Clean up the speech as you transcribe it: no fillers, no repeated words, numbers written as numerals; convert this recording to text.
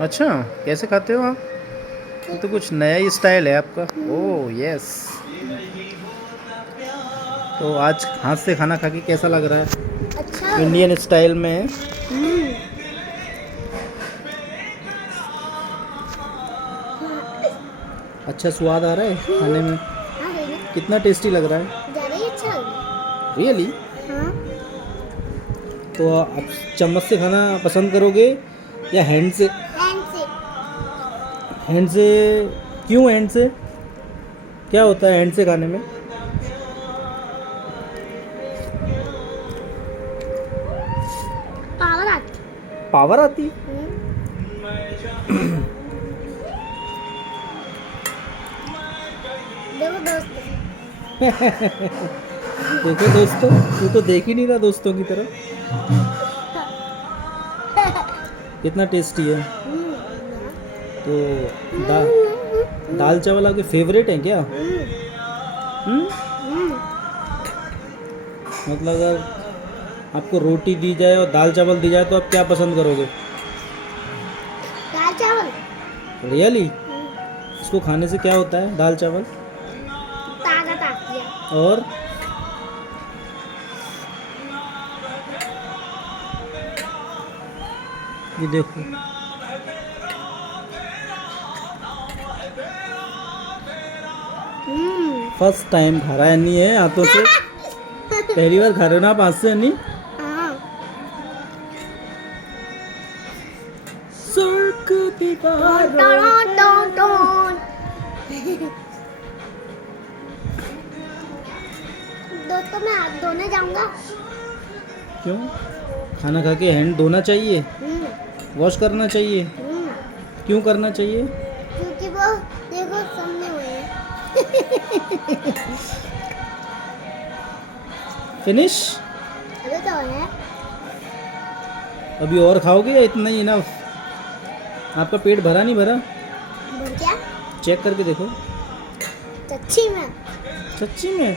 अच्छा, कैसे खाते हो आप? ये तो कुछ नया ही स्टाइल है आपका। Oh yes. तो आज हाथ से खाना खा के कैसा लग रहा है? अच्छा। इंडियन स्टाइल में है। हम्म। अच्छा स्वाद आ रहा है खाने में? हाँ है ना। कितना टेस्टी लग रहा है? ज़्यादा ही अच्छा लग रहा रियली? है। हाँ। तो आप चम्मच से खाना पसंद करोगे या हैंड से? हैंड से। हैंड से? क्यों हैंड से? क्या होता है हैंड से खाने में? पावर आती। पावर आती देखो दोस्त। है? देखो दोस्तों, तू तो देख ही नहीं रहा दोस्तों की तरह। कितना टेस्टी है। तो दाल चावल आपके फेवरेट हैं क्या? हम्म? मतलब अगर आपको रोटी दी जाए और दाल चावल दी जाए तो आप क्या पसंद करोगे? दाल चावल। रियली? इसको खाने से क्या होता है दाल चावल? ताकत आती है। और ये देखो, फर्स्ट टाइम खा रहा है नहीं है हाथों से। पहली बार खा रहे हो ना आप हाथ से नहीं? हाँ। स्वर्ग दीवार। Tone tone tone. दोस्तों मैं हाथ धोने जाऊंगा। क्यों? खाना खा के हैंड धोना चाहिए, वॉश करना चाहिए। क्यों करना चाहिए? क्योंकि वो देखो सामने हुए हैं। फिनिश? अरे तो है। अभी और खाओगे या इतना ही इनफ? आपका पेट भरा नहीं भरा? भर क्या? चेक करके देखो। सच्ची में। सच्ची में?